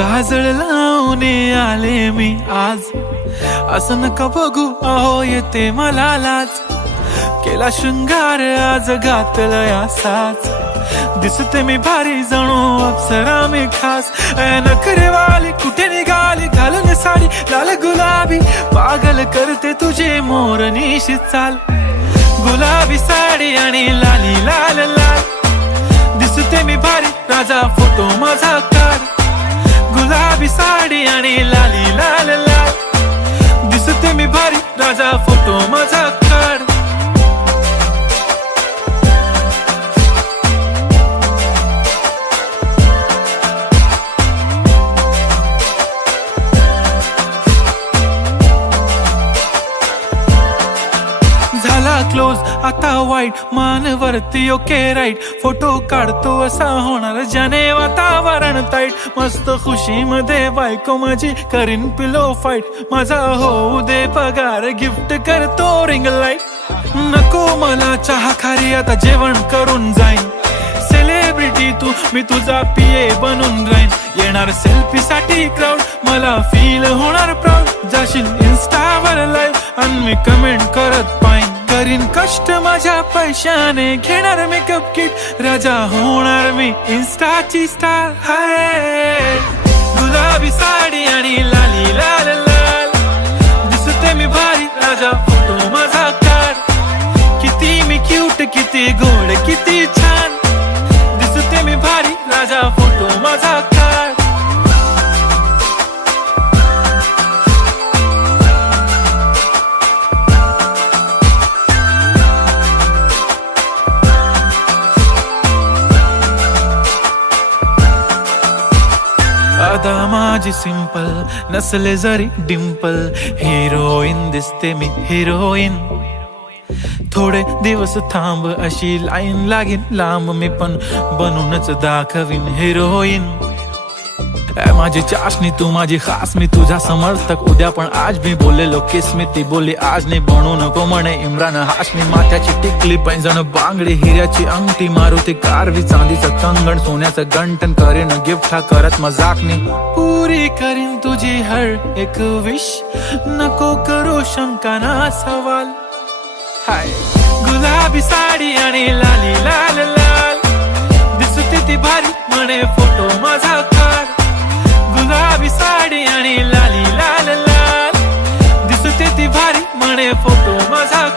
काजळ लावून आले मी आज, असं नका बघू अहो येते मला लाज. केला शृंगार आज घातलाय असाच, दिसते मी भारी जणू अप्सरा मी खास. नखरेवाली कुठे निघाली घालून साडी लाल गुलाबी, पागल करते तुझे मोरनीशी चाल. गुलाबी साडी आणि लाली लाल लाल, दिसते मी भारी राजा फोटो माझा काढ. गुलाबी साडी आणि लाली लाल लाल, दिसते मी भारी राजा फोटो माझा काढ. झाला क्लोज आता वाईट, मानवरती ओके राईट. फोटो काढतो असा होणार ज्याने वातावरण ताईट. मस्त खुशी मध्ये बायको माझी करीन पिलो फाईट. माझा होऊ दे पगार गिफ्ट करतो रिंग लाईट. नको मला चहा खारी आता जेवण करून जाईन. सेलिब्रिटी तू मी तुझा पिये बनून राहीन. येणार सेल्फी साठी क्राऊड मला फील होणार प्राऊड. जाशील इन्स्टावर लाईव्ह आणि मी कमेंट करत पाईन. करीन कष्ट माझ्या पैशाने घेणार मेकअप किट. राजा होणार मी इन्स्टाची स्टार. हाय गुलाबी साडी आणि लाली लाल लाल, दिसते मी भारी राजा फोटो माझा काढ. किती मी क्यूट किती गोड किती छान, दिसते मी भारी राजा फोटो माझा काढ. अदा माझी सिंपल नसले जरी डिंपल, हिरोईन दिसते मी हिरोईन. थोडे दिवस थांब अशी लाईन लागेल लांब, मी पण बनूनच दाखवीन हिरोईन. माझी चाशनी तू माझी खास, मी तुझा समर्थक उद्या पण आज मी बोललेलो किस मी ती बोली आज नाही. बनू नको म्हणे इम्रान हाशमी. माथ्याची टिकली पैंजण बांगडी हिऱ्याची अंगठी, मारुती कारवी चांदीचं कंगण सोन्याचं गंटन. करीन गिफ्ट हा करत मजाकनी, पुरी करीन तुझी हर एक विश. नको करू शंका ना सवाल. हाय गुलाबी साडी आणि लाली लाल लाल, दिसते ती भारी म्हणे फोटो माझा काढ. गुलाबी साडी आणि लाली लाल लाल, दिसते ती भारी म्हणे फोटो माझा.